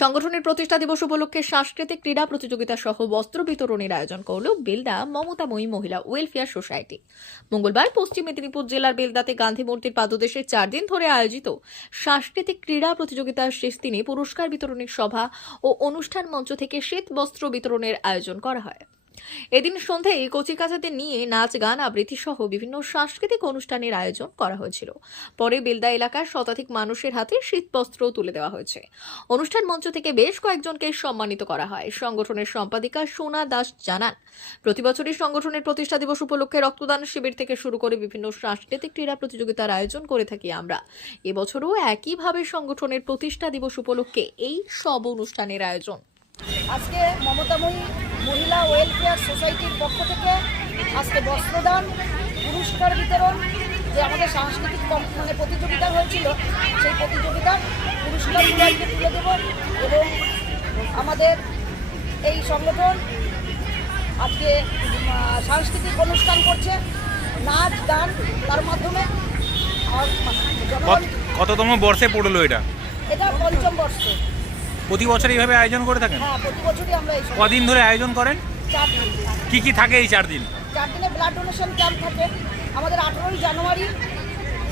সংগঠনের প্রতিষ্ঠা দিবস উপলক্ষে সাংস্কৃতিক ক্রীড়া প্রতিযোগিতা সহ বস্ত্র বিতরণের আয়োজন করল বেলদা মমতাময়ী মহিলা ওয়েলফেয়ার সোসাইটি। মঙ্গলবার পশ্চিম মেদিনীপুর জেলার বেলদাতে গান্ধী মূর্তির পাদদেশে চার দিন ধরে আয়োজিত সাংস্কৃতিক ক্রীড়া প্রতিযোগিতার শেষ দিনে পুরস্কার বিতরণের সভা ও অনুষ্ঠান মঞ্চ থেকে শীত বস্ত্র বিতরণের আয়োজন করা হয়। এদিন সন্ধ্যায় কচিকাচাদের নিয়ে নাচ, গান, আবৃত্তি সহ বিভিন্ন সাংস্কৃতিক অনুষ্ঠানের আয়োজন করা হয়েছিল। পরে বেলদা এলাকার শতাধিক মানুষের হাতে শীতবস্ত্র তুলে দেওয়া হয়েছে। অনুষ্ঠান মঞ্চ থেকে বেশ কয়েকজনকে সম্মানিত করা হয়। সংগঠনের সম্পাদিকা সোনা দাস জানান, প্রতি বছরই সংগঠনের প্রতিষ্ঠা দিবস উপলক্ষে রক্তদান শিবির থেকে শুরু করে বিভিন্ন সাংস্কৃতিক ক্রীড়া প্রতিযোগিতার আয়োজন করে থাকি আমরা। এবছরও একইভাবে সংগঠনের প্রতিষ্ঠা দিবস উপলক্ষে এই সব অনুষ্ঠানের আয়োজন। আজকে মমতাময়ী মহিলা ওয়েলফেয়ার সোসাইটির পক্ষ থেকে আজকে বস্ত্রদান পুরস্কার বিতরণ যে আমাদের সাংস্কৃতিক মানে প্রতিযোগিতা হয়েছিল সেই প্রতিযোগিতার পুরস্কারগুলো আজকে তুলে দেব এবং আমাদের এই সংগঠন আজকে সাংস্কৃতিক অনুষ্ঠান করছে নাচ গান তার মাধ্যমে কততম বর্ষে পড়ল এটা? এটা পঞ্চম বর্ষ। প্রতি বছর এইভাবে আয়োজন করে থাকেন? হ্যাঁ প্রতি বছরই আমরা এই কদিন ধরে আয়োজন করেন? চার দিন। কি কি থাকে এই চার দিন? চার দিনে ব্লাড ডোনেশন ক্যাম্প থাকে। আমাদের আঠেরোই জানুয়ারি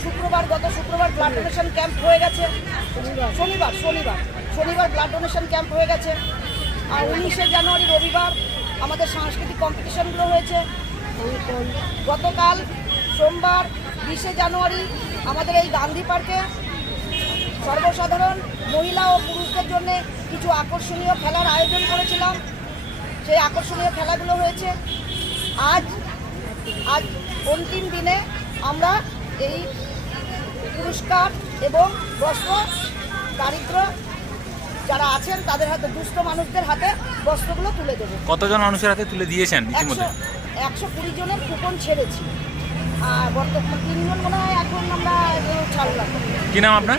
শুক্রবার গত শুক্রবার ব্লাড ডোনেশন ক্যাম্প হয়ে গেছে। শনিবার শনিবার শনিবার ব্লাড ডোনেশন ক্যাম্প হয়ে গেছে। আর উনিশে জানুয়ারি রবিবার আমাদের সাংস্কৃতিক কম্পিটিশনগুলো হয়েছে। গতকাল সোমবার বিশে জানুয়ারি আমাদের এই গান্ধী পার্কে সর্বসাধারণ মহিলা ও পুরুষদের জন্য কিছু আকর্ষণীয় খেলার আয়োজন করেছিলাম। সেই আকর্ষণীয় খেলাগুলো হয়েছে। আজ আজ অন্তিম দিনে আমরা এই পুরস্কার এবং বস্ত্র দারিদ্র যারা আছেন তাদের হাতে দুস্থ মানুষদের হাতে বস্ত্রগুলো তুলে দেবো। কতজন মানুষের হাতে তুলে দিয়েছেন একশো কুড়ি জনের কুপন ছেড়েছি। আর বর্তমান তিনজন মনে হয় এখন আমরা ছাড়লাম। কি নাম আপনার?